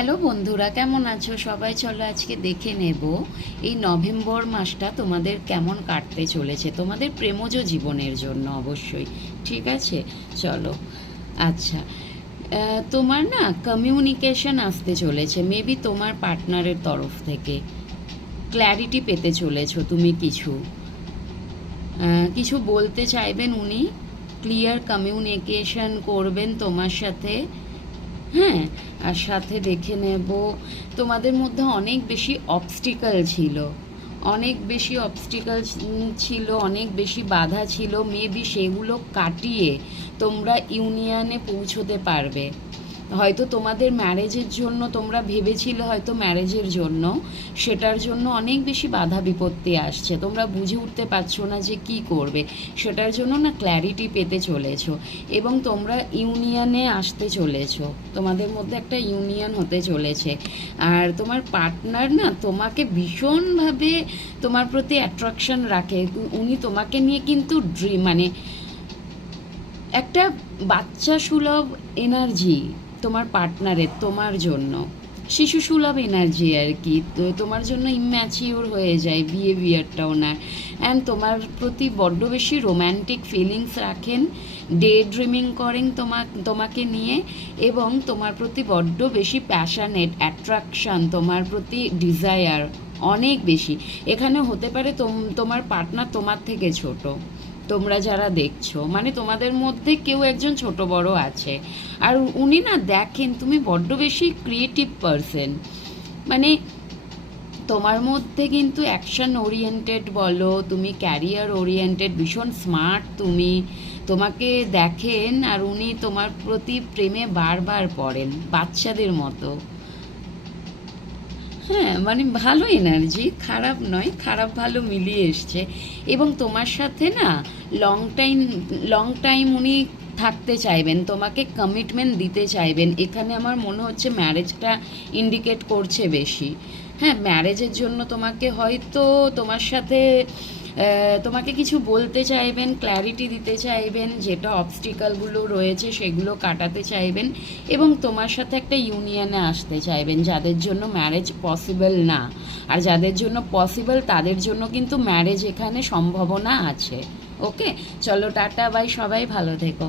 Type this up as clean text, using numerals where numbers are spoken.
Hello বন্ধুরা, কেমন আছো সবাই? চলো আজকে দেখে নেব এই নভেম্বর মাসটা তোমাদের কেমন কাটতে চলেছে, তোমাদের প্রেমজ জীবনের জন্য অবশ্যই। ঠিক আছে, চলো। আচ্ছা, তোমার না কমিউনিকেশন আসতে চলেছে, মেবি তোমার পার্টনারের তরফ থেকে ক্ল্যারিটি পেতে চলেছো তুমি। কিছু কিছু বলতে চাইবেন উনি, ক্লিয়ার কমিউনিকেশন করবেন তোমার সাথে। হ্যাঁ, আর সাথে দেখে নেব তোমাদের মধ্যে অনেক বেশি অবস্টিকাল ছিল, অনেক বেশি অবস্টিকাল ছিল, অনেক বেশি বাধা ছিল। মেবি সেগুলো কাটিয়ে তোমরা ইউনিয়নে পৌঁছতে পারবে। হয়তো তোমাদের ম্যারেজের জন্য তোমরা ভেবেছিলে, হয়তো ম্যারেজের জন্য, সেটার জন্য অনেক বেশি বাধা বিপত্তি আসছে, তোমরা বুঝে উঠতে পারছো না যে কি করবে। সেটার জন্য না ক্ল্যারিটি পেতে চলেছো এবং তোমরা ইউনিয়নে আসতে চলেছো, তোমাদের মধ্যে একটা ইউনিয়ন হতে চলেছে। আর তোমার পার্টনার না তোমাকে ভীষণভাবে তোমার প্রতি অ্যাট্রাকশন রাখে। উনি তোমাকে নিয়ে কিন্তু মানে একটা বাচ্চা সুলভ এনার্জি তোমার পার্টনারের, তোমার জন্য শিশু সুলভ এনার্জি আর কি। তো তোমার জন্য ইম্যাচিওর হয়ে যায় বিহেভিয়ারটা ওনার। অ্যান্ড তোমার প্রতি বড্ড বেশি রোম্যান্টিক ফিলিংস রাখেন, ডে ড্রিমিং করেন তোমাকে নিয়ে, এবং তোমার প্রতি বড্ড বেশি প্যাশনেট অ্যাট্রাকশন, তোমার প্রতি ডিজায়ার অনেক বেশি। এখানে হতে পারে তোমার পার্টনার তোমার থেকে ছোট, তোমরা যারা দেখছো, মানে তোমাদের মধ্যে কেউ একজন ছোট বড় আছে। আর উনি না দেখেন তুমি বড্ড বেশি ক্রিয়েটিভ পারসন, মানে তোমার মধ্যে কিন্তু অ্যাকশন ওরিয়েন্টেড বলো, তুমি ক্যারিয়ার ওরিয়েন্টেড, ভীষণ স্মার্ট তুমি। তোমাকে দেখেন আর উনি তোমার প্রতি প্রেমে বারবার পড়েন বাচ্চাদের মতো। হ্যাঁ, মানে ভালো এনার্জি, খারাপ নয়, খারাপ ভালো মিলিয়ে এসছে। এবং তোমার সাথে না লং টাইম উনি থাকতে চাইবেন, তোমাকে কমিটমেন্ট দিতে চাইবেন। এখানে আমার মনে হচ্ছে ম্যারেজটা ইন্ডিকেট করছে বেশি। হ্যাঁ, ম্যারেজের জন্য তোমাকে হয়তো তোমার সাথে তোমাকে কিছু বলতে চাইবেন, ক্ল্যারিটি দিতে চাইবেন, যেটা অবস্টিকালগুলো রয়েছে সেগুলো কাটাতে চাইবেন, এবং তোমার সাথে একটা ইউনিয়নে আসতে চাইবেন যাদের জন্য ম্যারেজ পসিবল না। আর যাদের জন্য পসিবল তাদের জন্য কিন্তু ম্যারেজ এখানে সম্ভাবনা আছে। ওকে, চলো টাটা বাই, সবাই ভালো থেকো।